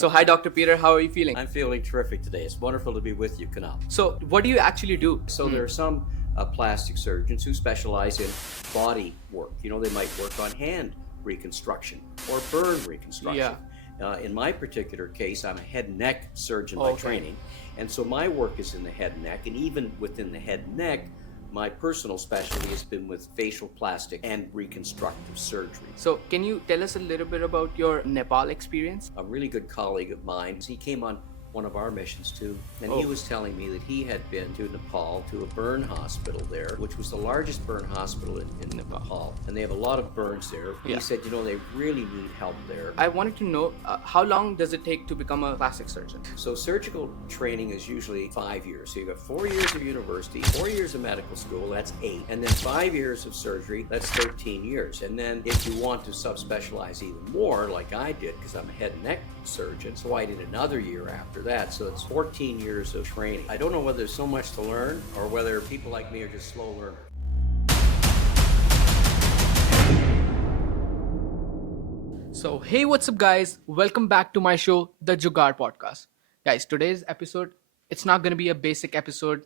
So, hi, Dr. Peter. How are you feeling? I'm feeling terrific today. It's wonderful to be with you, Kunal. So, what do you actually do? So there are some plastic surgeons who specialize in body work. They might work on hand reconstruction or burn reconstruction. In my particular case, I'm a head and neck surgeon by training. And so my work is in the head and neck. And even within the head and neck, my personal specialty has been with facial plastic and reconstructive surgery. So, can you tell us a little bit about your Nepal experience? A really good colleague of mine, he came on one of our missions too, and he was telling me that he had been to Nepal to a burn hospital there, which was the largest burn hospital in Nepal, and they have a lot of burns there. He said, they really need help there. I wanted to know, how long does it take to become a plastic surgeon? So surgical training is usually 5 years. So you've got 4 years of university, 4 years of medical school, that's 8, and then 5 years of surgery, that's 13 years. And then if you want to subspecialize even more, like I did, because I'm a head and neck surgeon, so I did another year after that. So it's 14 years of training. I don't know whether there's so much to learn or whether people like me are just slow learners. So, hey, what's up, guys? Welcome back to my show, the Jugaad Podcast. Guys, today's episode, it's not going to be a basic episode,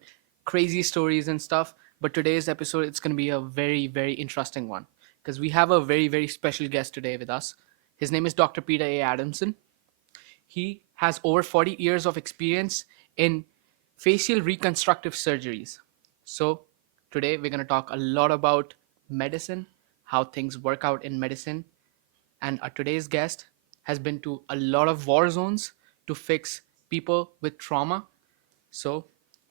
crazy stories and stuff, but today's episode, it's going to be a very, very interesting one because we have a very, very special guest today with us. His name is Dr. Peter A. Adamson. He has over 40 years of experience in facial reconstructive surgeries. So today we're going to talk a lot about medicine, how things work out in medicine. And our today's guest has been to a lot of war zones to fix people with trauma. So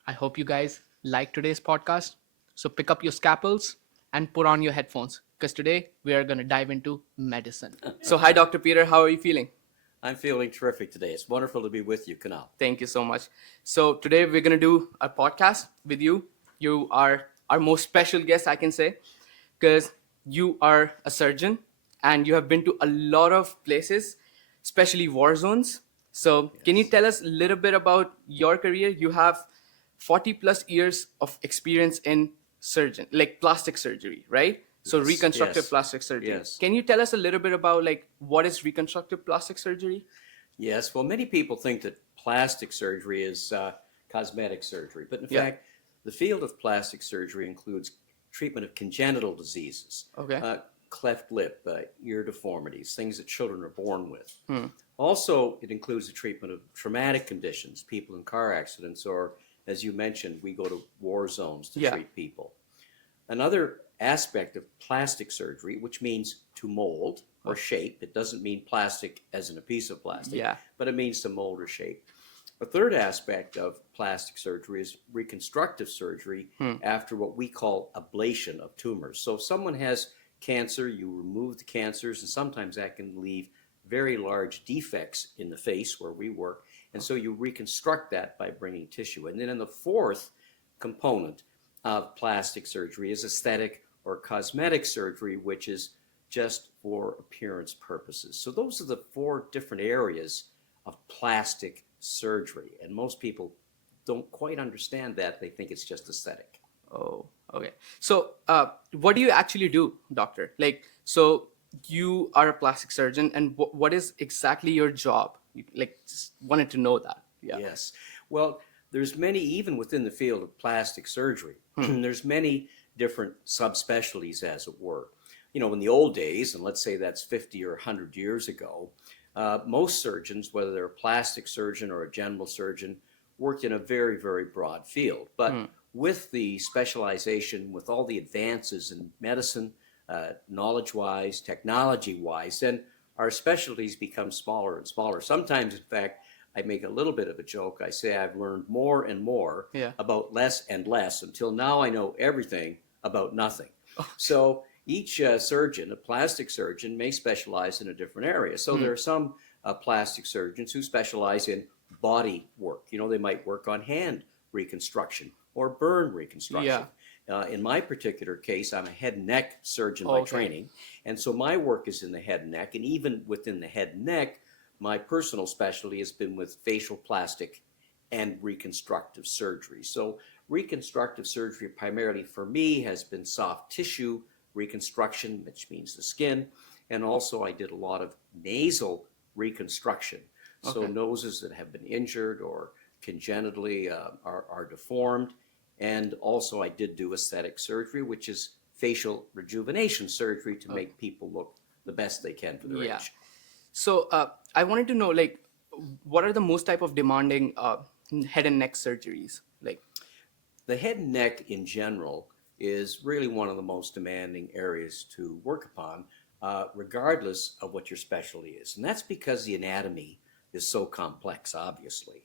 I hope you guys like today's podcast. So pick up your scalpels and put on your headphones because today we are going to dive into medicine. So hi, Dr. Peter. How are you feeling? I'm feeling terrific today. It's wonderful to be with you, Kunal. Thank you so much. So today we're going to do a podcast with you. You are our most special guest, I can say, because you are a surgeon and you have been to a lot of places, especially war zones. So Can you tell us a little bit about your career? You have 40 plus years of experience in plastic surgery, right? So reconstructive plastic surgery. Yes. Can you tell us a little bit about what is reconstructive plastic surgery? Yes. Well, many people think that plastic surgery is cosmetic surgery, but in fact, the field of plastic surgery includes treatment of congenital diseases, cleft lip, ear deformities, things that children are born with. Also, it includes the treatment of traumatic conditions, people in car accidents, or as you mentioned, we go to war zones to treat people. Another aspect of plastic surgery, which means to mold or shape. It doesn't mean plastic as in a piece of plastic, but it means to mold or shape. A third aspect of plastic surgery is reconstructive surgery after what we call ablation of tumors. So if someone has cancer, you remove the cancers, and sometimes that can leave very large defects in the face where we work. And so you reconstruct that by bringing tissue. And then in the fourth component of plastic surgery is aesthetic or cosmetic surgery, which is just for appearance purposes. So those are the 4 different areas of plastic surgery. And most people don't quite understand that. They think it's just aesthetic. Oh, okay. So what do you actually do, doctor? So you are a plastic surgeon, and what is exactly your job? Just wanted to know that. Yes. Well, there's many, even within the field of plastic surgery, there's many different subspecialties, as it were. In the old days, and let's say that's 50 or 100 years ago, most surgeons, whether they're a plastic surgeon or a general surgeon, worked in a very, very broad field. But with the specialization, with all the advances in medicine, knowledge-wise, technology-wise, then our specialties become smaller and smaller. Sometimes, in fact, I make a little bit of a joke. I say I've learned more and more about less and less until now I know everything about nothing. So each surgeon, a plastic surgeon, may specialize in a different area. So there are some plastic surgeons who specialize in body work. They might work on hand reconstruction or burn reconstruction. In my particular case, I'm a head and neck surgeon by training. And so my work is in the head and neck. And even within the head and neck, my personal specialty has been with facial plastic and reconstructive surgery. So reconstructive surgery primarily for me has been soft tissue reconstruction, which means the skin. And also I did a lot of nasal reconstruction. So Okay. noses that have been injured or congenitally are deformed. And also, I did do aesthetic surgery, which is facial rejuvenation surgery to Okay. make people look the best they can for their Yeah. age. So I wanted to know, like, what are the most type of demanding head and neck surgeries? Like, The head and neck in general is really one of the most demanding areas to work upon, regardless of what your specialty is. And that's because the anatomy is so complex, obviously.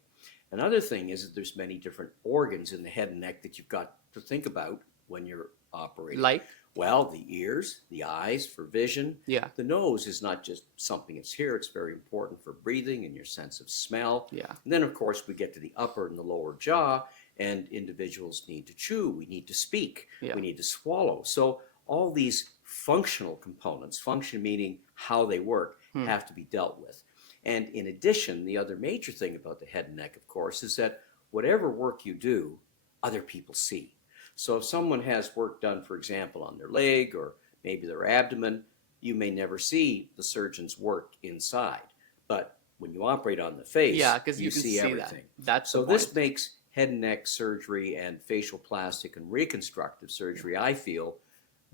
Another thing is that there's many different organs in the head and neck that you've got to think about when you're operating. like, Well, the ears, the eyes for vision. yeah, The nose is not just something that's here, it's very important for breathing and your sense of smell. yeah, And then, of course, we get to the upper and the lower jaw, and individuals need to chew, we need to speak, yeah, we need to swallow. So, all these functional components, function meaning how they work, hmm. have to be dealt with. And in addition, the other major thing about the head and neck, of course, is that whatever work you do, other people see. So if someone has work done, for example, on their leg or maybe their abdomen, you may never see the surgeon's work inside. But when you operate on the Yeah, face, because you you can see see that. everything. That's the So point. this makes head and neck surgery and facial plastic and reconstructive surgery, I feel,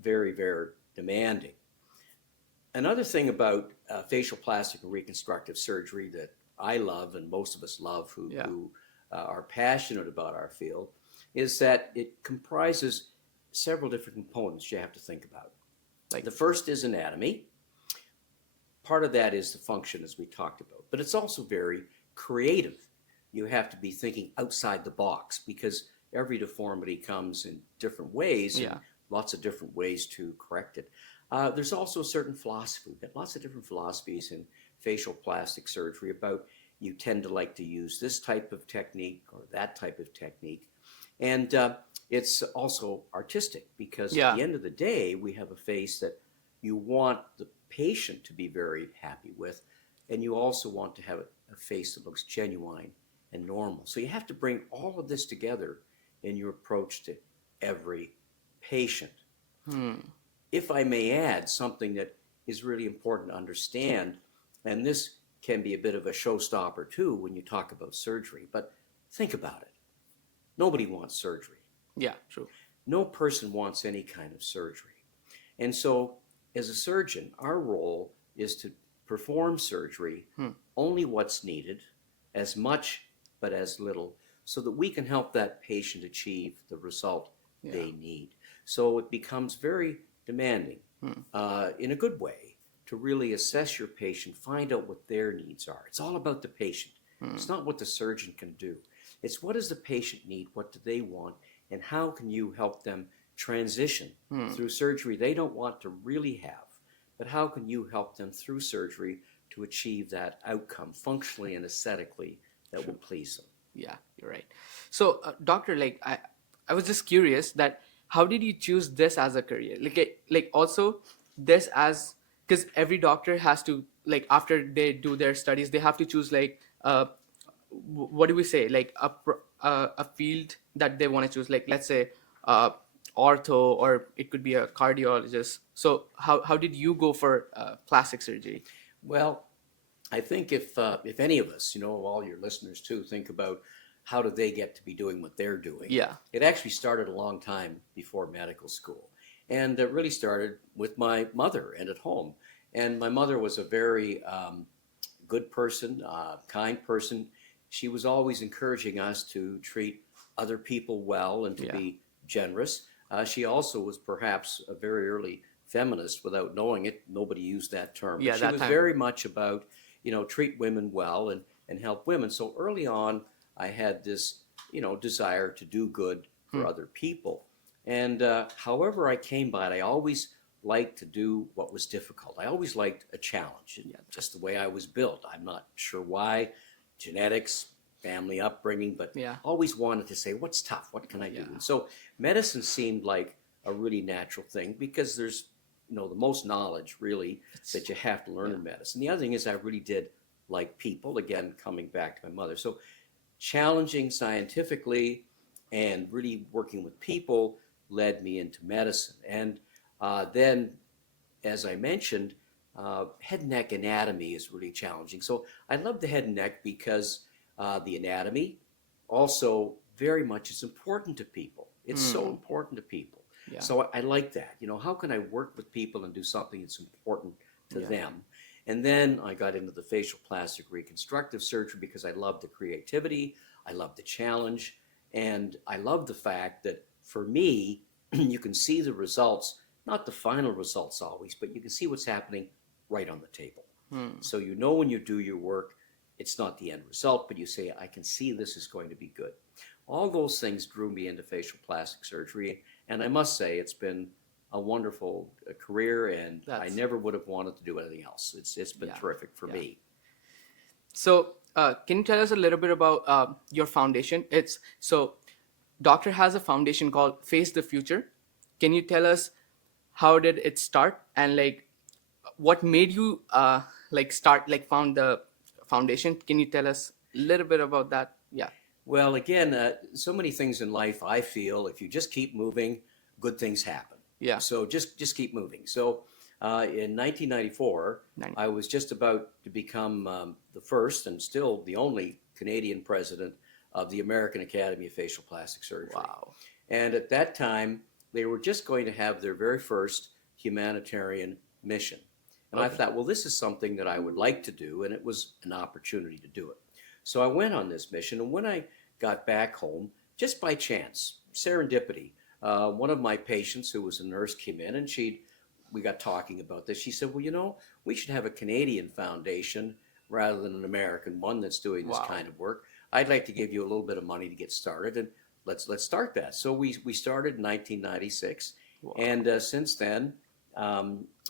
very, very demanding. Another thing about facial plastic and reconstructive surgery that I love and most of us love Yeah, who are passionate about our field is that it comprises several different components you have to think about. like, The first is anatomy. Part of that is the function, as we talked about, but it's also very creative. You have to be thinking outside the box because every deformity comes in different ways and yeah, lots of different ways to correct it. There's also a certain philosophy. We've got lots of different philosophies in facial plastic surgery about you tend to like to use this type of technique or that type of technique. And it's also artistic because at yeah, the end of the day, we have a face that you want the patient to be very happy with, and you also want to have a face that looks genuine and normal. So you have to bring all of this together in your approach to every patient. hmm. If I may add something that is really important to understand, and this can be a bit of a showstopper too when you talk about surgery, but think about it. Nobody wants surgery. Yeah, true. No person wants any kind of surgery. And so, as a surgeon, our role is to perform surgery Hmm. only what's needed, as much but as little, so that we can help that patient achieve the result Yeah, they need. So it becomes very demanding hmm. in a good way to really assess your patient, find out what their needs are. It's all about the patient. Hmm. It's not what the surgeon can do. It's what does the patient need, what do they want, and how can you help them transition Hmm. through surgery they don't want to really have, but how can you help them through surgery to achieve that outcome functionally and aesthetically that will please them. Yeah, you're right. So, doctor, like, I was just curious that how did you choose this as a career? Like also this as because every doctor has to like after they do their studies they have to choose like what do we say like a field that they want to choose. Like let's say uh, ortho or it could be a cardiologist. So how did you go for plastic surgery? Well, I think if any of us, all your listeners too, think about how do they get to be doing what they're doing. Yeah. It actually started a long time before medical school, and it really started with my mother and at home. And my mother was a very good person, kind person. She was always encouraging us to treat other people well and to Yeah. be generous. She also was perhaps a very early feminist without knowing it. Nobody used that term, but Yeah, she that was time. very much about, treat women well and help women. So early on, I had this, desire to do good for Hmm. other people. And however I came by it, I always liked to do what was difficult. I always liked a challenge, Yeah. just the way I was built. I'm not sure why, genetics, family upbringing, but Yeah. always wanted to say, what's tough? What can I do? Yeah. And so medicine seemed like a really natural thing because there's, the most knowledge really that you have to learn Yeah. in medicine. The other thing is I really did like people, again, coming back to my mother. So challenging scientifically and really working with people led me into medicine. And then, as I mentioned, head and neck anatomy is really challenging. So I love the head and neck because the anatomy also very much is important to people. It's so Hmm. important to people. Yeah. So I like that. How can I work with people and do something that's important to Yeah. them? And then I got into the facial plastic reconstructive surgery because I love the creativity, I love the challenge, and I love the fact that for me, you can see the results, not the final results always, but you can see what's happening right on the table. Hmm. So when you do your work, it's not the end result, but you say, I can see this is going to be good. All those things drew me into facial plastic surgery, and I must say it's been a wonderful career, and I That's never would have wanted to do anything else. It's been yeah. terrific for Yeah. me. So, can you tell us a little bit about your foundation? It's so Doctor has a foundation called Face the Future. Can you tell us how did it start and like what made you start found the foundation? Can you tell us a little bit about that? Yeah. Well, again, so many things in life. I feel if you just keep moving, good things happen. Yeah. So just keep moving. So in 1994, 90. I was just about to become the first and still the only Canadian president of the American Academy of Facial Plastic Surgery. Wow. And at that time, they were just going to have their very first humanitarian mission. And I Okay. thought, well, this is something that I would like to do, and it was an opportunity to do it. So I went on this mission, and when I got back home, just by chance, serendipity, one of my patients who was a nurse came in, and we got talking about this. She said, well, we should have a Canadian foundation rather than an American one that's doing this Wow. kind of work. I'd like to give you a little bit of money to get started, and let's start that. So we started in 1996, Wow. and since then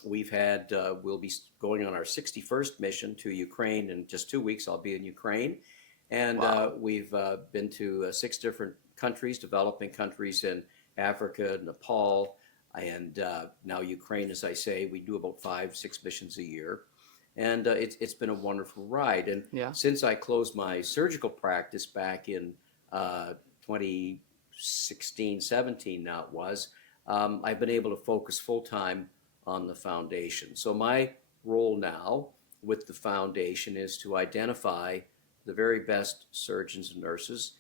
we'll be going on our 61st mission to Ukraine in just 2 weeks. I'll be in Ukraine, and Wow. we've been to 6 different countries, developing countries in Africa, Nepal, and now Ukraine. As I say, we do about 5, 6 missions a year, and it's been a wonderful ride. And Yeah. since I closed my surgical practice back in 2016, 17, now it was, I've been able to focus full time on the foundation. So my role now with the foundation is to identify the very best surgeons and nurses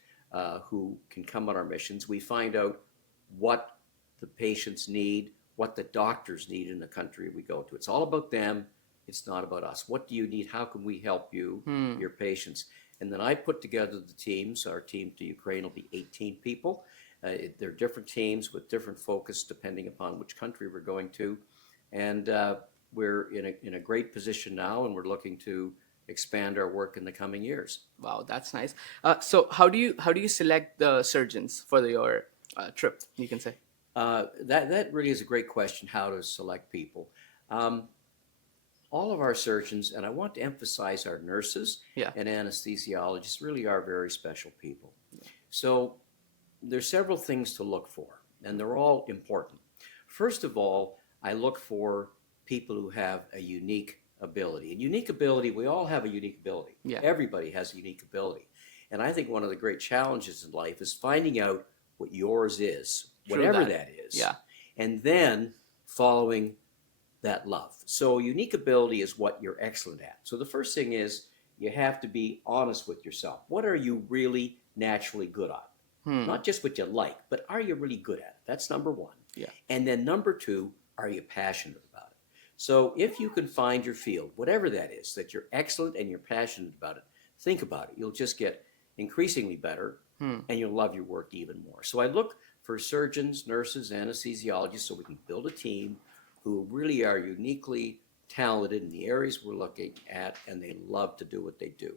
who can come on our missions. We find out what the patients need, what the doctors need in the country we go to. It's all about them. It's not about us. What do you need? How can we help you, Hmm. your patients? And then I put together the teams. Our team to Ukraine will be 18 people. They're different teams with different focus depending upon which country we're going to. And we're in a great position now, and we're looking to expand our work in the coming years. Wow, that's nice. So how do you select the surgeons for your trip? You can say. That really is a great question, how to select people. Um, all of our surgeons, and I want to emphasize our nurses Yeah. and anesthesiologists, really are very special people. So there's several things to look for, and they're all important. First of all, I look for people who have a unique ability. And unique ability, we all have a unique ability. Yeah. Everybody has a unique ability. And I think one of the great challenges in life is finding out what yours is, True whatever that. that is, Yeah. and then following that love. So unique ability is what you're excellent at. So the first thing is you have to be honest with yourself. What are you really naturally good at? Hmm. Not just what you like, but are you really good at it? That's number one. Yeah. And then number two, are you passionate about it? So if you can find your field, whatever that is, that you're excellent and you're passionate about it, think about it. You'll just get increasingly better, Hmm. and you'll love your work even more. So I look for surgeons, nurses, anesthesiologists, so we can build a team who really are uniquely talented in the areas we're looking at, and they love to do what they do.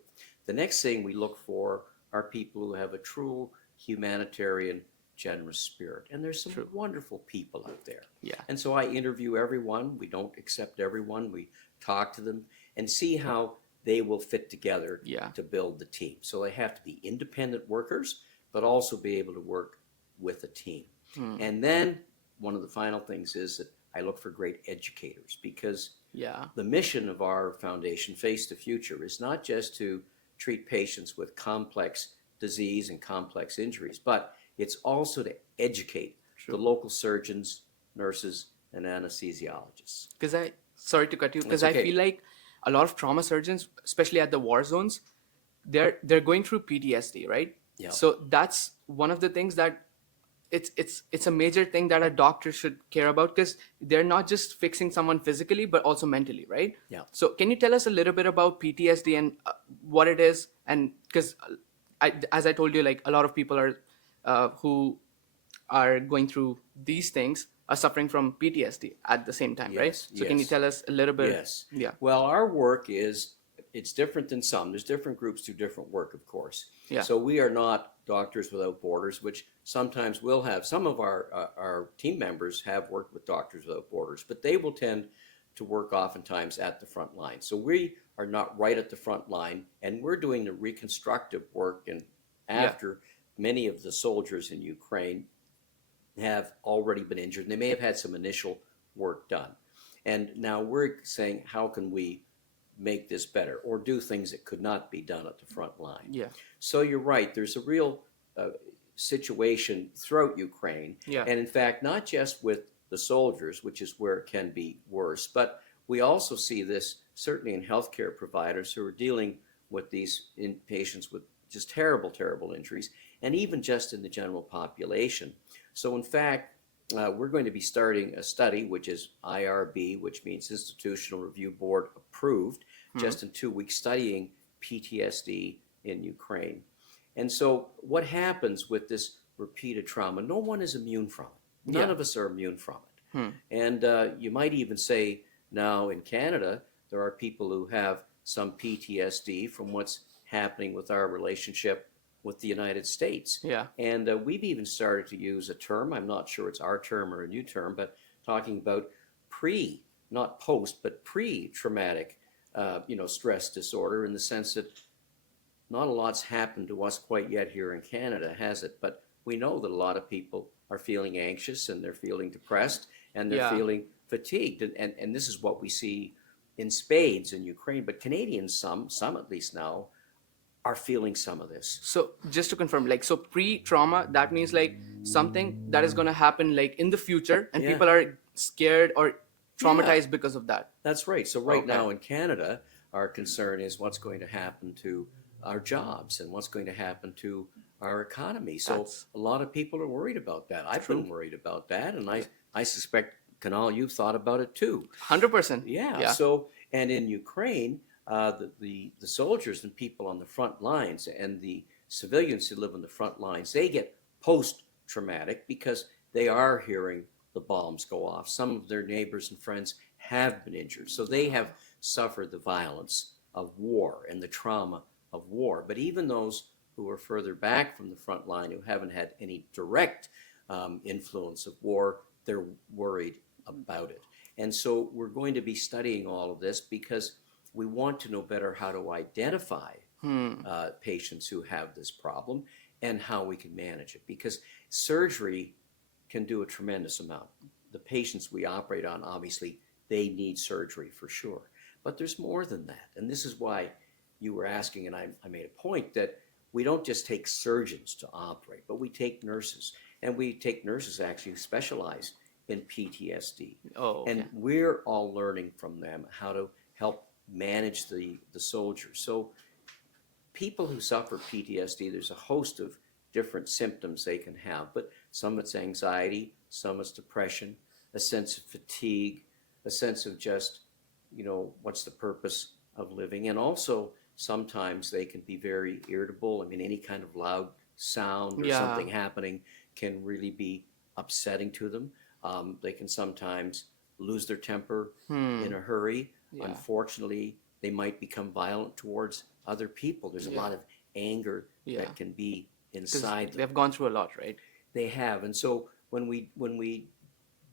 The next thing we look for are people who have a true humanitarian, generous spirit. And there's some True. wonderful people out there. Yeah. And so I interview everyone. We don't accept everyone. We talk to them and see how they will fit together Yeah. to build the team. So they have to be independent workers, but also be able to work with a team. Hmm. And then one of the final things is that I look for great educators, because Yeah. the mission of our foundation, Face the Future, is not just to treat patients with complex disease and complex injuries, but it's also to educate True. the local surgeons, nurses, and anesthesiologists. Because sorry to cut you, because That's I okay. feel like a lot of trauma surgeons, especially at the war zones, they're going through PTSD, right? Yeah. So that's one of the things that it's a major thing that a doctor should care about, because they're not just fixing someone physically but also mentally, right? Yeah. So can you tell us a little bit about PTSD and what it is? And because as I told you, like a lot of people are who are going through these things are suffering from PTSD at the same time, right? Yes. So can you Yes. tell us a little bit? Yes. Yeah. Well, our work is it's different than some. There's different groups do different work, of course. Yeah. So we are not Doctors Without Borders, which sometimes will have some of our team members have worked with Doctors Without Borders, but they will tend to work oftentimes at the front line. So we are not right at the front line, and we're doing the reconstructive work. And Yeah. after many of the soldiers in Ukraine have already been injured, and they may have had some initial work done. And now we're saying, how can we make this better or do things that could not be done at the front line? Yeah. So you're right, there's a real situation throughout Ukraine. Yeah. And in fact, not just with the soldiers, which is where it can be worse, but we also see this certainly in healthcare providers who are dealing with these patients with just terrible, terrible injuries, and even just in the general population. So in fact, we're going to be starting a study, which is IRB, which means Institutional Review Board approved, just in 2 weeks, studying PTSD in Ukraine. And so what happens with this repeated trauma? No one is immune from it. None Yeah. of us are immune from it. And you might even say now in Canada, there are people who have some PTSD from what's happening with our relationship with the United States. Yeah. And we've even started to use a term, I'm not sure it's our term or a new term, but talking about not post, but pre-traumatic, stress disorder, in the sense that not a lot's happened to us quite yet here in Canada, has it? But we know that a lot of people are feeling anxious, and they're feeling depressed, and they're Yeah. feeling fatigued. And this is what we see in spades in Ukraine. But Canadians, some at least now, are feeling some of this. So just to confirm, like, so pre-trauma, that means like something that is going to happen like in the future, and Yeah. people are scared or traumatized because of that. That's right. So right Okay. now in Canada, our concern is what's going to happen to our jobs and what's going to happen to our economy. So That's- a lot of people are worried about that. I've True. been worried about that, and I suspect, Kanal, you've thought about it too. 100%. Yeah. So, and in Ukraine, the soldiers and people on the front lines and the civilians who live on the front lines, they get post-traumatic because they are hearing the bombs go off. Some of their neighbors and friends have been injured, so they have suffered the violence of war and the trauma of war. But even those who are further back from the front line, who haven't had any direct influence of war, they're worried about it. And so we're going to be studying all of this because we want to know better how to identify patients who have this problem and how we can manage it. Because surgery can do a tremendous amount. The patients we operate on, obviously, they need surgery for sure. But there's more than that. And this is why you were asking, and I made a point, that we don't just take surgeons to operate, but we take nurses. And we take nurses actually who specialize in PTSD. Oh, okay. And we're all learning from them how to help manage the soldiers. So people who suffer PTSD, there's a host of different symptoms they can have, but some it's anxiety, some it's depression, a sense of fatigue, a sense of just, what's the purpose of living? And also sometimes they can be very irritable. I mean, any kind of loud sound or Yeah. something happening can really be upsetting to them. They can sometimes lose their temper in a hurry. Yeah. Unfortunately, they might become violent towards other people. There's a Yeah. lot of anger Yeah. that can be 'Cause inside them. they've gone through a lot, right? They have. And so when we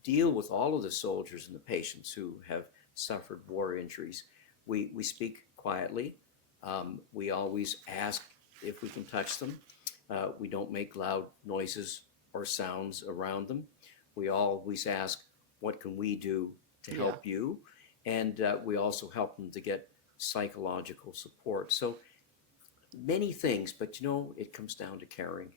deal with all of the soldiers and the patients who have suffered war injuries, we speak quietly. We always ask if we can touch them. We don't make loud noises or sounds around them. We always ask, what can we do to help you? And we also help them to get psychological support. So many things, but it comes down to caring.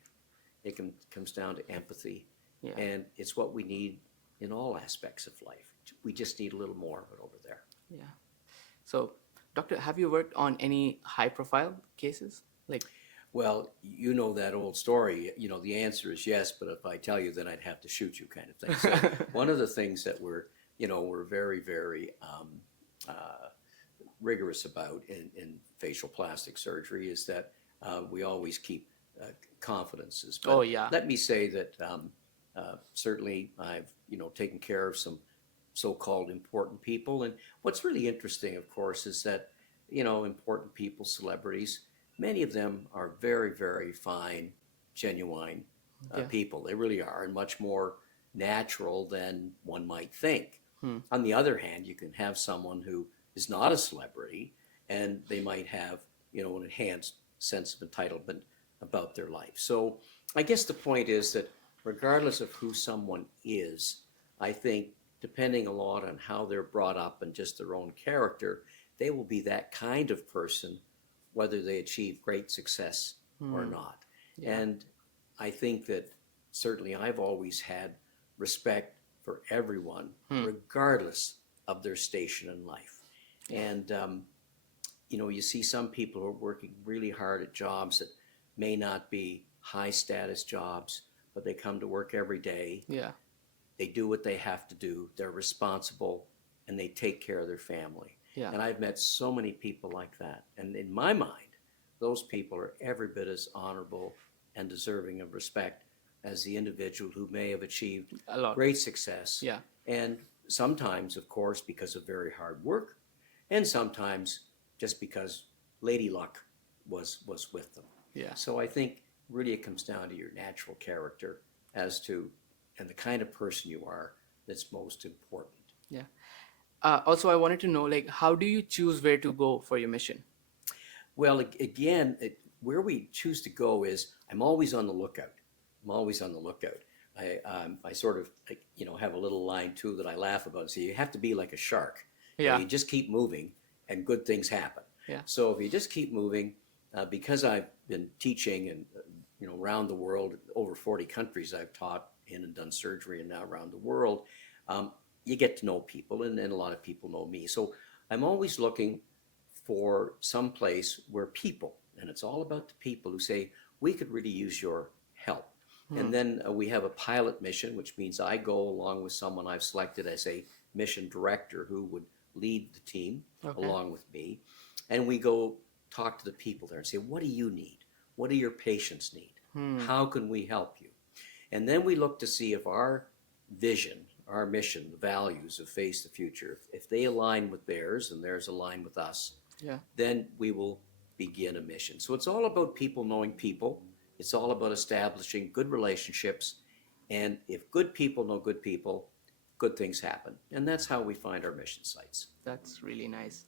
It comes down to empathy. Yeah. And it's what we need in all aspects of life. we just need a little more of it over there. Yeah. So, doctor, have you worked on any high-profile cases? Like, Well, you know that old story. The answer is yes, but if I tell you, then I'd have to shoot you, kind of thing. So one of the things that we're very, very uh, rigorous about in facial plastic surgery is that we always keep confidences. oh But yeah, let me say that certainly I've taken care of some so-called important people, and what's really interesting, of course, is that important people, celebrities, many of them are very, very fine, genuine yeah. people. They really are, and much more natural than one might think. Hmm. On the other hand, you can have someone who is not a celebrity, and they might have an enhanced sense of entitlement about their life. So I guess the point is that regardless of who someone is, I think depending a lot on how they're brought up and just their own character, they will be that kind of person whether they achieve great success or Hmm. not. Yeah. And I think that certainly I've always had respect for everyone, Hmm. regardless of their station in life. Yeah. And, you see some people who are working really hard at jobs that may not be high status jobs, but they come to work every day. Yeah. They do what they have to do. They're responsible and they take care of their family. Yeah. And I've met so many people like that. And in my mind, those people are every bit as honorable and deserving of respect as the individual who may have achieved A lot. great success. Yeah. And sometimes, of course, because of very hard work, and sometimes just because lady luck was with them. Yeah. So I think really it comes down to your natural character as to and the kind of person you are that's most important. Yeah. Also, I wanted to know, like, how do you choose where to go for your mission? Well, again, where we choose to go is I'm always on the lookout. I'm always on the lookout. I sort of have a little line too that I laugh about. So you have to be like a shark. Yeah. You just keep moving, and good things happen. Yeah. So if you just keep moving, because I've been teaching and around the world, over 40 countries I've taught in and done surgery, and now around the world, you get to know people, and a lot of people know me. So I'm always looking for some place where people, and it's all about the people who say, we could really use your help. And then we have a pilot mission, which means I go along with someone I've selected as a mission director who would lead the team Okay. along with me. And we go talk to the people there and say, what do you need? What do your patients need? How can we help you? And then we look to see if our vision, our mission, the values of Face the Future, if they align with theirs and theirs align with us, Yeah. then we will begin a mission. So it's all about people knowing people. It's all about establishing good relationships. And if good people know good people, good things happen. And that's how we find our mission sites. That's really nice.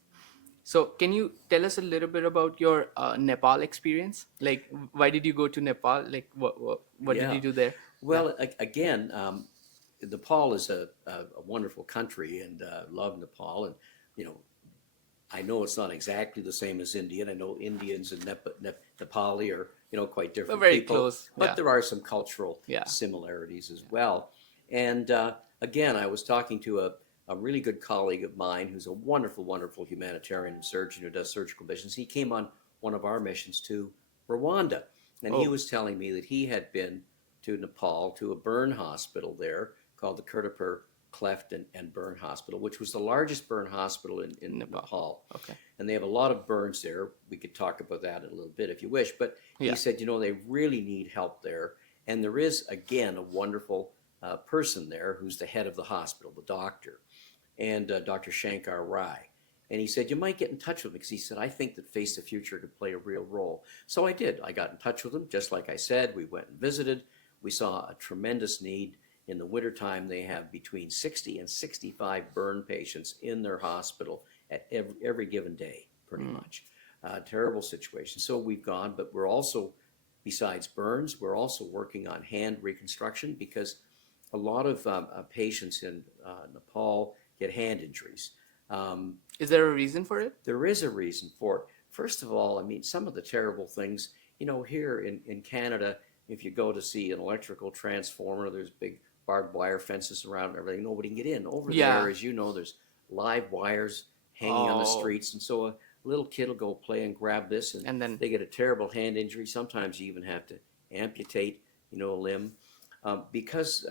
So, can you tell us a little bit about your Nepal experience? Like, why did you go to Nepal? Like, what did Yeah. you do there? Well, again, Nepal is a wonderful country, and love Nepal. And I know it's not exactly the same as India. And I know Indians and Nepali are quite different Very people, close, but yeah. there are some cultural Yeah. similarities as well. And again, I was talking to a really good colleague of mine who's a wonderful, wonderful humanitarian and surgeon who does surgical missions. He came on one of our missions to Rwanda, and he Oh. was telling me that he had been to Nepal to a burn hospital there called the Kirtipur Cleft and Burn Hospital, which was the largest burn hospital in Nepal. Okay. And they have a lot of burns there. We could talk about that in a little bit if you wish. But Yeah. he said, they really need help there. And there is, again, a wonderful person there who's the head of the hospital, the doctor, and Dr. Shankar Rai. And he said, you might get in touch with him, because he said, I think that Face the Future could play a real role. So I did. I got in touch with him, just like I said. We went and visited. We saw a tremendous need. In the wintertime, they have between 60 and 65 burn patients in their hospital at every given day, pretty much. Terrible situation. So we've gone, but we're also, besides burns, we're also working on hand reconstruction, because a lot of patients in Nepal get hand injuries. Is there a reason for it? There is a reason for it. First of all, I mean, some of the terrible things, here in Canada, if you go to see an electrical transformer, there's big barbed wire fences around and everything. Nobody can get in. Over Yeah. there, as you know, there's live wires hanging on the Oh, streets. And so a little kid will go play and grab this, and and then they get a terrible hand injury. Sometimes you even have to amputate, a limb. Because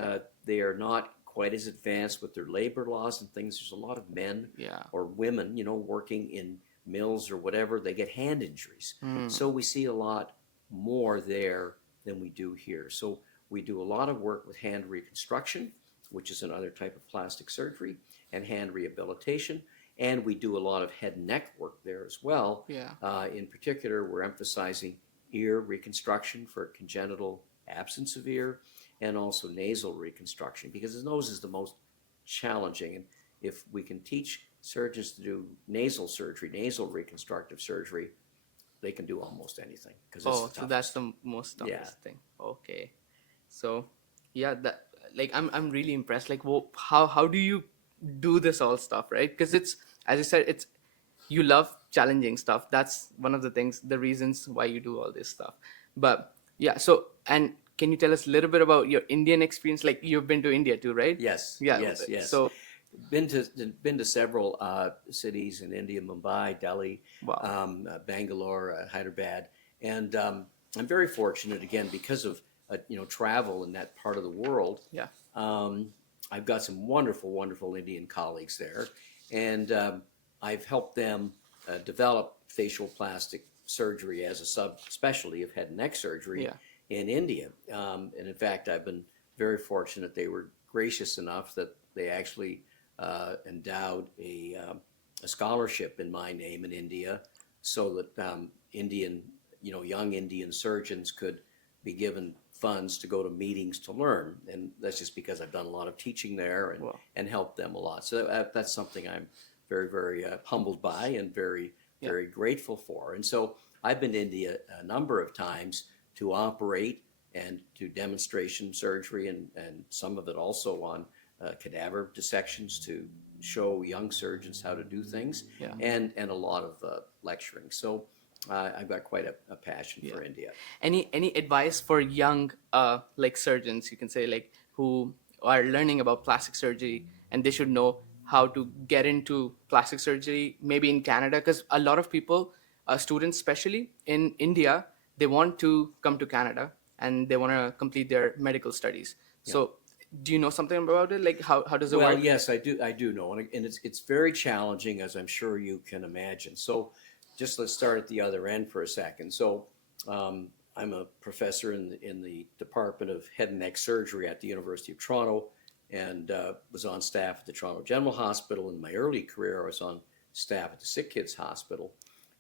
they are not quite as advanced with their labor laws and things, there's a lot of men yeah. or women, working in mills or whatever, they get hand injuries. Hmm. So we see a lot more there than we do here. So we do a lot of work with hand reconstruction, which is another type of plastic surgery, and hand rehabilitation. And we do a lot of head and neck work there as well. Yeah. In particular, we're emphasizing ear reconstruction for congenital absence of ear, and also nasal reconstruction, because the nose is the most challenging. And if we can teach surgeons to do nasal surgery, nasal reconstructive surgery, they can do almost anything, because it's Oh, the so that's toughest. the most Yeah. toughest thing. Okay. So, yeah, that like I'm really impressed. Like, how do you do this all stuff, right? Because it's, as I said, it's, you love challenging stuff. That's one of the things, the reasons why you do all this stuff. But yeah, so, and can you tell us a little bit about your Indian experience? Like, you've been to India too, right? Yes, Yeah. yes. So, Been to several cities in India: Mumbai, Delhi, wow. Bangalore, Hyderabad, and I'm very fortunate again because of travel in that part of the world. Yeah. Um, I've got some wonderful, wonderful Indian colleagues there, and I've helped them develop facial plastic surgery as a subspecialty of head and neck surgery Yeah. in India. And in fact, I've been very fortunate. They were gracious enough that they actually endowed a scholarship in my name in India, so that young Indian surgeons could be given funds to go to meetings to learn. And that's just because I've done a lot of teaching there, and, Wow. and helped them a lot. So that's something I'm very, very humbled by, and very, Yeah. very grateful for. And so I've been to India a number of times to operate and do demonstration surgery, and some of it also on cadaver dissections to show young surgeons how to do things, Yeah. and a lot of lecturing. So I've got quite a passion for Yeah. India. Any advice for young like surgeons, you can say, like, who are learning about plastic surgery, and they should know how to get into plastic surgery maybe in Canada? Because a lot of people, students especially in India, they want to come to Canada and they want to complete their medical studies. Yeah. So do you know something about it? Like, how does it Well, work? yes, I do know, and it's very challenging, as I'm sure you can imagine. So, just let's start at the other end for a second. So, I'm a professor in the Department of Head and Neck Surgery at the University of Toronto, and was on staff at the Toronto General Hospital. In my early career, I was on staff at the Sick Kids Hospital,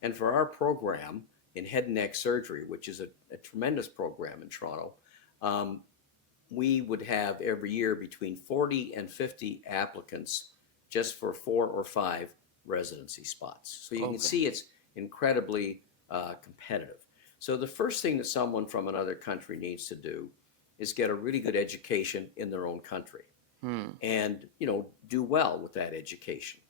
and for our program in head and neck surgery, which is a tremendous program in Toronto. We would have every year between 40 and 50 applicants just for 4 or 5 residency spots. So you can Okay. see it's incredibly competitive. So the first thing that someone from another country needs to do is get a really good education in their own country, and do well with that education.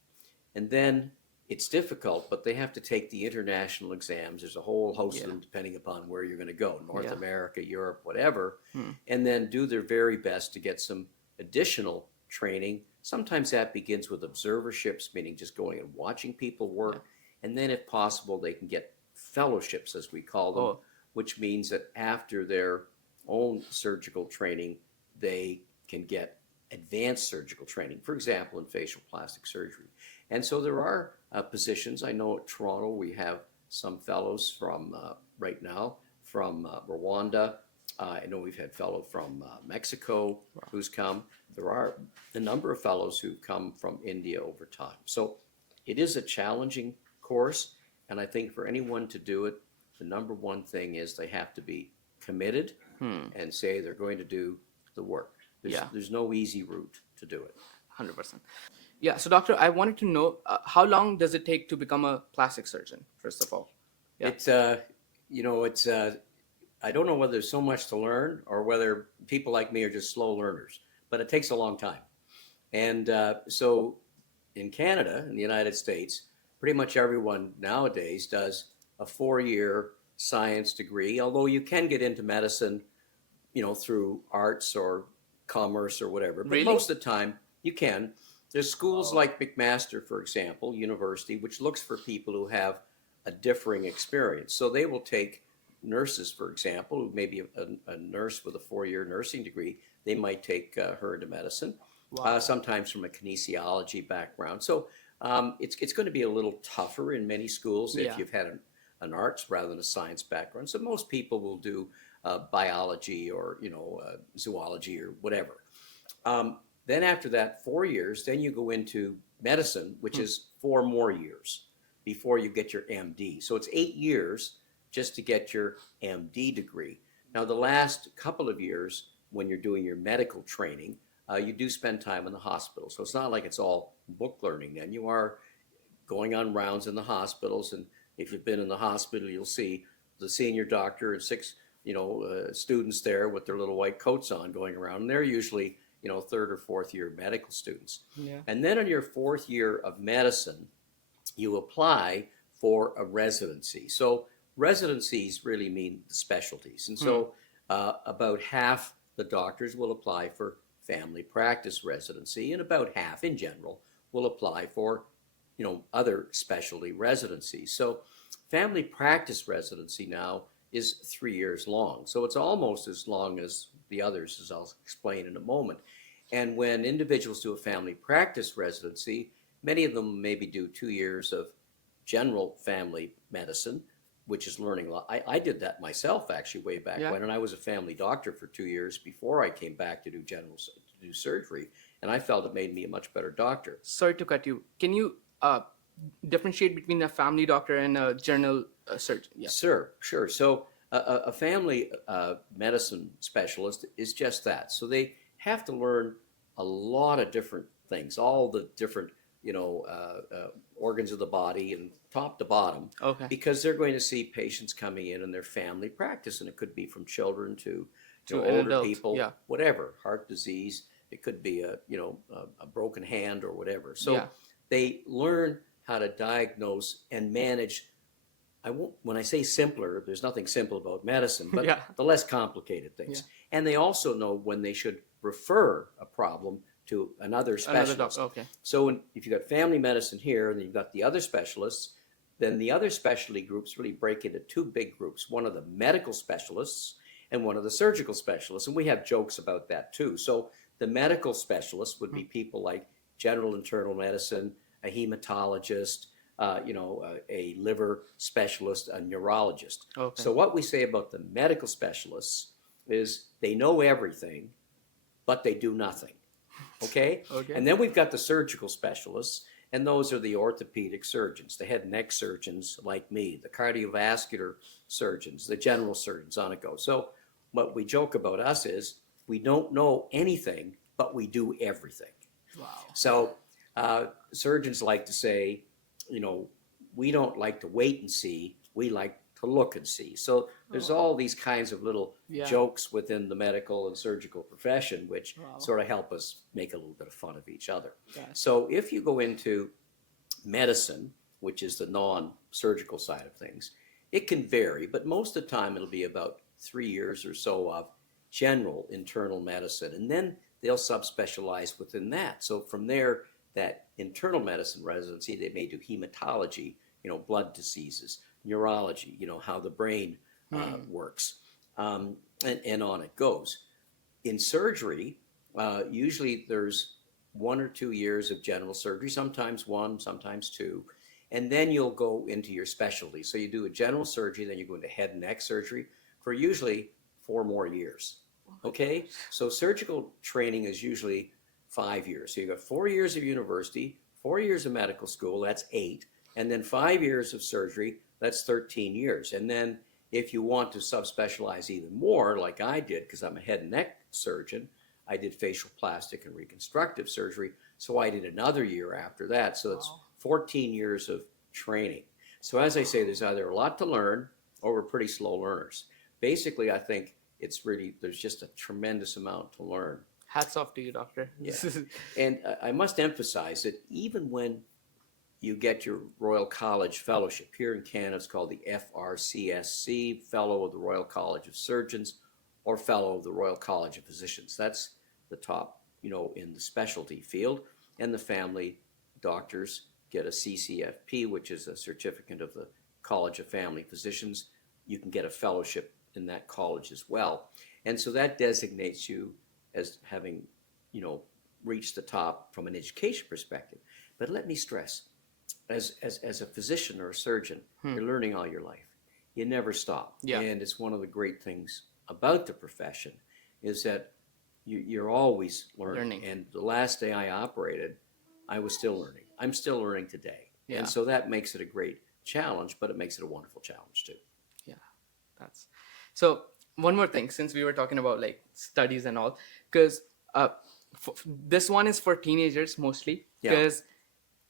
And then it's difficult, but they have to take the international exams. There's a whole host of Yeah. them depending upon where you're going to go, North Yeah. America, Europe, whatever, and then do their very best to get some additional training. Sometimes that begins with observerships, meaning just going and watching people work. And then, if possible, they can get fellowships, as we call them, Oh. which means that after their own surgical training, they can get advanced surgical training, for example, in facial plastic surgery. And so there are positions. I know at Toronto we have some fellows from right now from Rwanda. I know we've had fellow from Mexico who's come. There are a number of fellows who've come from India over time. So it is a challenging course, and I think for anyone to do it, the number one thing is they have to be committed and say they're going to do the work. Yeah. There's no easy route to do it. 100%. Yeah. So, doctor, I wanted to know, how long does it take to become a plastic surgeon, first of all? Yeah. It's I don't know whether there's so much to learn or whether people like me are just slow learners, but it takes a long time. And so in Canada, in the United States, pretty much everyone nowadays does a 4-year science degree, although you can get into medicine, through arts or commerce or whatever. But Really? most of the time, you can. There's schools like McMaster, for example, university, which looks for people who have a differing experience. So they will take nurses, for example, who may be a nurse with a 4-year nursing degree. They might take her into medicine, Wow. sometimes from a kinesiology background. So it's going to be a little tougher in many schools if Yeah. you've had an arts rather than a science background. So most people will do biology or zoology or whatever. Then after that, 4 years, then you go into medicine, which Hmm. is 4 more years before you get your MD. So it's 8 years just to get your MD degree. Now, the last couple of years, when you're doing your medical training, you do spend time in the hospital. So it's not like it's all book learning. Then you are going on rounds in the hospitals, and if you've been in the hospital, you'll see the senior doctor and six, students there with their little white coats on going around, and they're usually, third or fourth year medical students. Yeah. And then in your 4th year of medicine, you apply for a residency. So residencies really mean the specialties, and Hmm. so about half the doctors will apply for family practice residency, and about half in general will apply for other specialty residencies. So family practice residency now is 3 years long. So it's almost as long as the others, as I'll explain in a moment. And when individuals do a family practice residency, many of them maybe do 2 years of general family medicine, which is learning a lot. I did that myself actually way back Yeah. when, and I was a family doctor for 2 years before I came back to do surgery, and I felt it made me a much better doctor. Sorry to cut you. Can you differentiate between a family doctor and a general surgeon? Yeah. Sure. So a family medicine specialist is just that. So they have to learn a lot of different things, all the different organs of the body and top to bottom, Okay. because they're going to see patients coming in their family practice, and it could be from children to To an older adult. people, Yeah. whatever, heart disease. It could be a broken hand or whatever. So Yeah. they learn how to diagnose and manage. When I say simpler, there's nothing simple about medicine, but Yeah. the less complicated things. Yeah. And they also know when they should refer a problem to another Another specialist. doctor. Okay. So if you've got family medicine here and then you've got the other specialists, then the other specialty groups really break into two big groups. One of the medical specialists and one of the surgical specialists. And we have jokes about that too. So the medical specialists would be people like general internal medicine, a hematologist, a liver specialist, a neurologist. Okay. So what we say about the medical specialists is they know everything, but they do nothing. Okay? Okay. And then we've got the surgical specialists, and those are the orthopedic surgeons, the head and neck surgeons like me, the cardiovascular surgeons, the general surgeons, on it goes. So what we joke about us is we don't know anything, but we do everything. Wow. So surgeons like to say, we don't like to wait and see, we like to look and see. So there's all these kinds of little Yeah. jokes within the medical and surgical profession, which Wow. sort of help us make a little bit of fun of each other. Yeah. So if you go into medicine, which is the non-surgical side of things, it can vary, but most of the time it'll be about 3 years or so of general internal medicine, and then they'll subspecialize within that. So from there, that internal medicine residency, they may do hematology, blood diseases, neurology, how the brain works, and on it goes. In surgery, usually there's 1 or 2 years of general surgery, sometimes 1, sometimes 2, and then you'll go into your specialty. So you do a general surgery, then you go into head and neck surgery for usually 4 more years. Okay? So surgical training is usually 5 years. So you've got 4 years of university, 4 years of medical school, that's 8, and then 5 years of surgery, that's 13 years. And then if you want to subspecialize even more, like I did, because I'm a head and neck surgeon, I did facial plastic and reconstructive surgery, so I did another year after that. So it's 14 years of training. So as I say, there's either a lot to learn or we're pretty slow learners. Basically, I think there's just a tremendous amount to learn. Hats off to you, doctor. Yeah. And I must emphasize that even when you get your Royal College Fellowship, here in Canada it's called the FRCSC, Fellow of the Royal College of Surgeons, or Fellow of the Royal College of Physicians. That's the top, in the specialty field, and the family doctors get a CCFP, which is a certificate of the College of Family Physicians. You can get a fellowship in that college as well. And so that designates you as having, reached the top from an education perspective. But let me stress, as a physician or a surgeon, you're learning all your life. You never stop. Yeah. And it's one of the great things about the profession is that you're always learning. And the last day I operated, I was still learning. I'm still learning today. Yeah. And so that makes it a great challenge, but it makes it a wonderful challenge too. Yeah, that's so. One more thing, since we were talking about like studies and all, because this one is for teenagers mostly, Yeah. because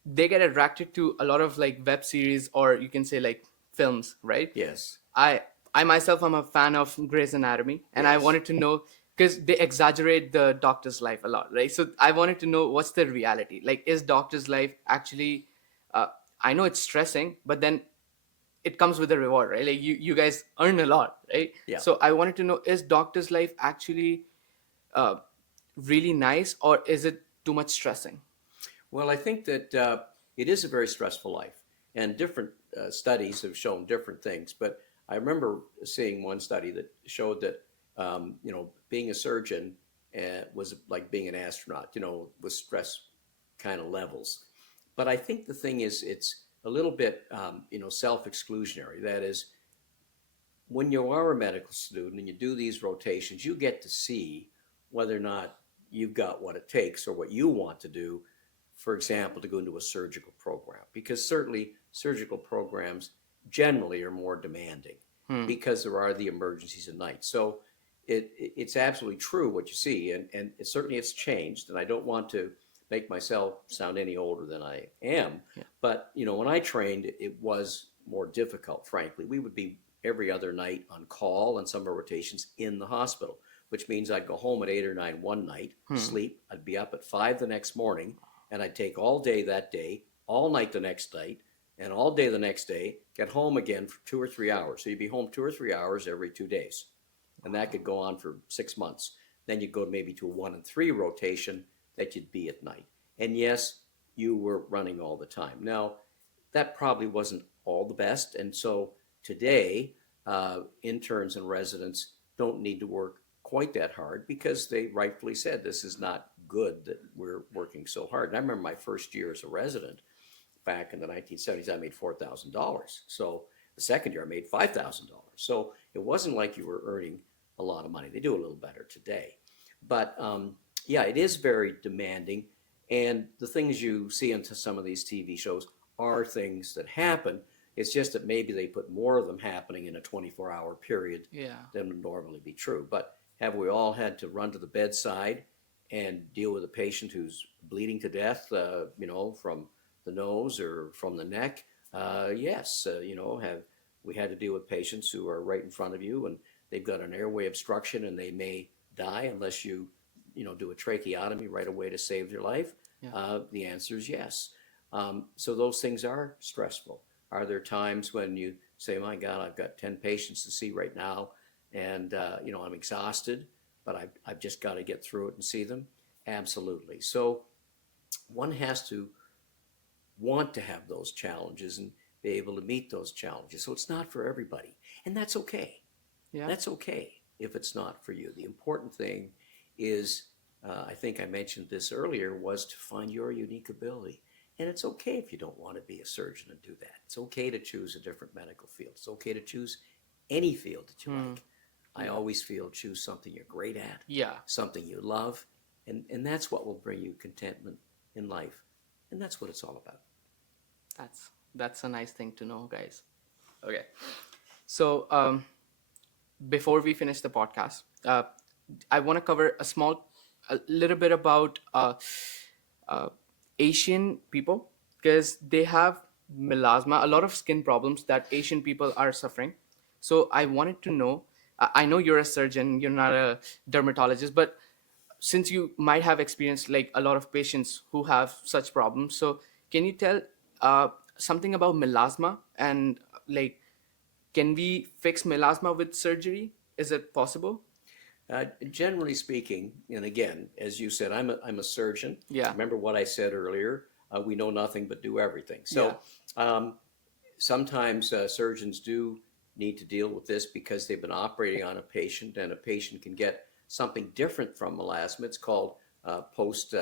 they get attracted to a lot of like web series, or you can say like films, right? Yes. I myself am a fan of Grey's Anatomy, and I Yes. wanted to know, because they exaggerate the doctor's life a lot, right? So I wanted to know, what's the reality? Like, is doctor's life actually? I know it's stressing, but then it comes with a reward, right? Like you guys earn a lot, right? Yeah. So I wanted to know, is doctor's life actually uh, really nice, or is it too much stressing? Well, I think that it is a very stressful life, and different studies have shown different things. But I remember seeing one study that showed that being a surgeon was like being an astronaut, with stress kind of levels. But I think the thing is, it's a little bit, self-exclusionary. That is, when you are a medical student and you do these rotations, you get to see whether or not you've got what it takes or what you want to do, for example, to go into a surgical program. Because certainly surgical programs generally are more demanding because there are the emergencies at night. So it's absolutely true what you see, and certainly it's changed. And I don't want to make myself sound any older than I am, but when I trained, it was more difficult. Frankly, we would be every other night on call on some of our rotations in the hospital, which means I'd go home at 8 or 9 one night, sleep. I'd be up at 5 the next morning, and I'd take all day that day, all night the next night, and all day the next day, get home again for 2 or 3 hours. So you'd be home 2 or 3 hours every 2 days. And that could go on for 6 months. Then you'd go maybe to a 1 and 3 rotation that you'd be at night. And yes, you were running all the time. Now, that probably wasn't all the best. And so today, interns and residents don't need to work quite that hard because they rightfully said this is not good that we're working so hard. And I remember my first year as a resident back in the 1970s, I made $4,000. So the second year I made $5,000. So it wasn't like you were earning a lot of money. They do a little better today. But yeah, it is very demanding. And the things you see into some of these TV shows are things that happen. It's just that maybe they put more of them happening in a 24-hour period than would normally be true. But have we all had to run to the bedside and deal with a patient who's bleeding to death, from the nose or from the neck? Yes. Have we had to deal with patients who are right in front of you and they've got an airway obstruction and they may die unless you do a tracheotomy right away to save their life? The answer is yes. So those things are stressful. Are there times when you say, my God, I've got 10 patients to see right now and, I'm exhausted, but I've just got to get through it and see them? Absolutely. So one has to want to have those challenges and be able to meet those challenges. So it's not for everybody. And that's okay. Yeah. That's okay if it's not for you. The important thing is, I think I mentioned this earlier, was to find your unique ability. And it's okay if you don't want to be a surgeon and do that. It's okay to choose a different medical field. It's okay to choose any field that you like. I always feel choose something you're great at, something you love, and that's what will bring you contentment in life. And that's what it's all about. That's a nice thing to know, guys. Okay. So before we finish the podcast, I want to cover a little bit about Asian people, because they have melasma, a lot of skin problems that Asian people are suffering. So I wanted to know, I know you're a surgeon, you're not a dermatologist, but since you might have experienced like a lot of patients who have such problems, so can you tell something about melasma, and like, can we fix melasma with surgery? Is it possible? Generally speaking, and again, as you said, I'm a surgeon. Yeah. Remember what I said earlier? We know nothing but do everything. Yeah. So um, sometimes surgeons do need to deal with this because they've been operating on a patient, and a patient can get something different from melasma. It's called post,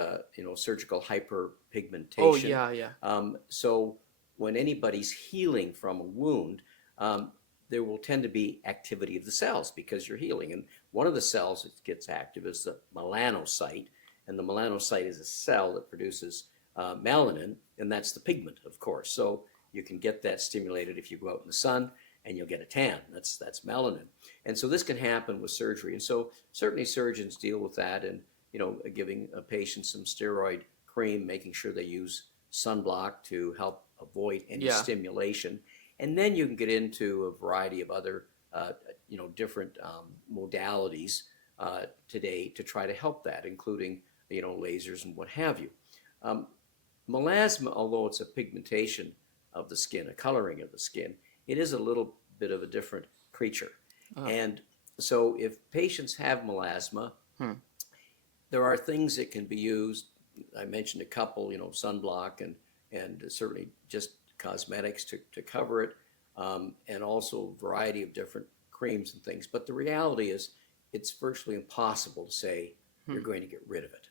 surgical Oh, hyperpigmentation. yeah, yeah. So when anybody's healing from a wound, um, there will tend to be activity of the cells because you're healing. And one of the cells that gets active is the melanocyte, and the melanocyte is a cell that produces melanin, and that's the pigment, of course. So you can get that stimulated if you go out in the sun, and you'll get a tan. That's melanin, and so this can happen with surgery. And so certainly surgeons deal with that, and giving a patient some steroid cream, making sure they use sunblock to help avoid any Yeah. stimulation, and then you can get into a variety of other different modalities today to try to help that, including lasers and what have you. Um, Melasma, although it's a pigmentation of the skin, a coloring of the skin, it is a little bit of a different creature. Uh, And so if patients have melasma, hmm. there are things that can be used. I mentioned a couple, sunblock and certainly just cosmetics to cover it, and also a variety of different creams and things. But the reality is, it's virtually impossible to say you're Hmm. going to get rid of it.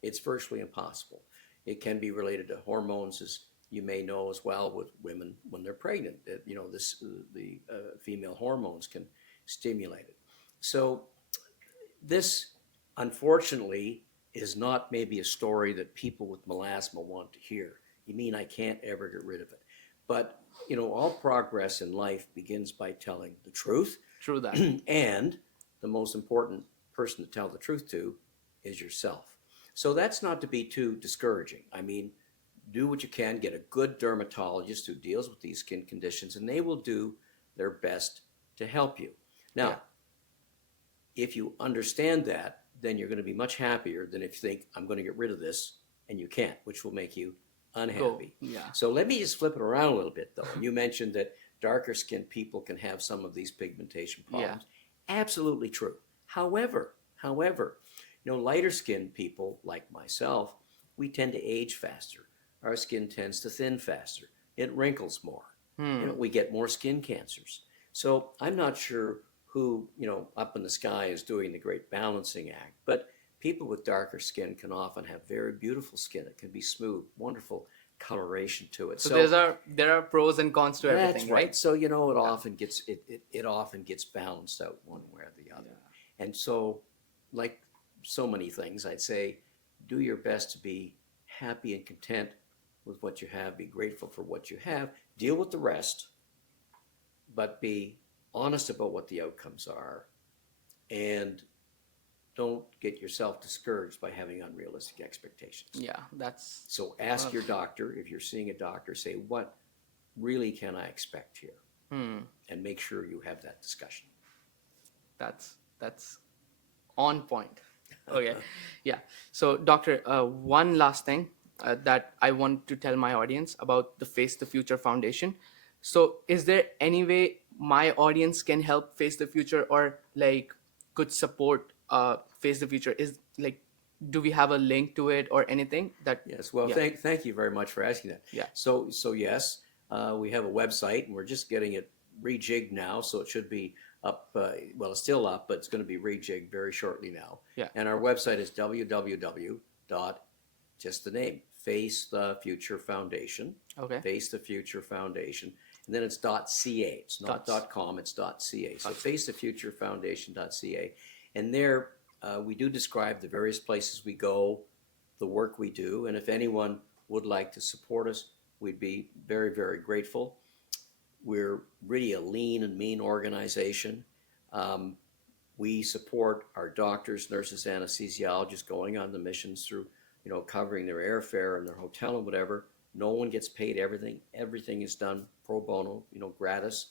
It's virtually impossible. It can be related to hormones, as you may know as well, with women when they're pregnant. The female hormones can stimulate it. So this, unfortunately, is not maybe a story that people with melasma want to hear. You mean I can't ever get rid of it? But all progress in life begins by telling the truth, True that. and the most important person to tell the truth to is yourself. So that's not to be too discouraging. I mean, do what you can, get a good dermatologist who deals with these skin conditions, and they will do their best to help you. Yeah. Now, if you understand that, then you're going to be much happier than if you think, I'm going to get rid of this, and you can't, which will make you Go. unhappy. Yeah. So let me just flip it around a little bit, though. You mentioned that darker skinned people can have some of these pigmentation Yeah. problems. Absolutely true. However, lighter skinned people like myself, we tend to age faster. Our skin tends to thin faster. It wrinkles more. Hmm. We get more skin cancers. So I'm not sure who, up in the sky is doing the great balancing act, but people with darker skin can often have very beautiful skin. It can be smooth, wonderful coloration to it. So So there are pros and cons to that's everything, right. right? So it Yeah. often gets it often gets balanced out one way or the other. Yeah. And so, like so many things, I'd say, do your best to be happy and content with what you have. Be grateful for what you have. Deal with the rest, but be honest about what the outcomes are, and don't get yourself discouraged by having unrealistic expectations. Yeah. That's. So ask Well, your doctor, if you're seeing a doctor, say, what really can I expect here? hmm. And make sure you have that discussion. That's on point. Okay. Yeah. So, doctor, one last thing that I want to tell my audience about the Face the Future Foundation. So, is there any way my audience can help Face the Future, or like could support Face the Future? Is like, do we have a link to it or anything that? Yes, well, Yeah. thank you very much for asking that. Yeah. So yes, we have a website, and we're just getting it rejigged now, so it should be up. Well, it's still up, but it's going to be rejigged very shortly now. Yeah. And our website is www. Just the name, Face the Future Foundation. Okay. Face the Future Foundation, and then it's .ca. It's not .com. It's .ca. So facethefuturefoundation.ca, and there we do describe the various places we go, the work we do, and if anyone would like to support us, we'd be very, very grateful. We're really a lean and mean organization. We support our doctors, nurses, anesthesiologists going on the missions through, covering their airfare and their hotel and whatever. No one gets paid everything. Everything is done pro bono, gratis.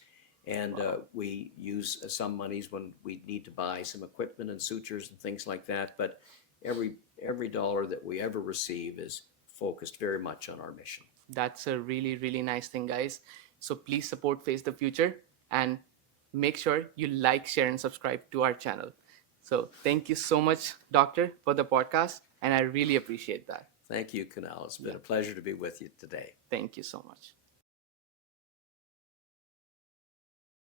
And we use some monies when we need to buy some equipment and sutures and things like that. But every dollar that we ever receive is focused very much on our mission. That's a really, really nice thing, guys. So please support Face the Future and make sure you like, share, and subscribe to our channel. So thank you so much, doctor, for the podcast, and I really appreciate that. Thank you, Kunal. It's been a pleasure to be with you today. Thank you so much.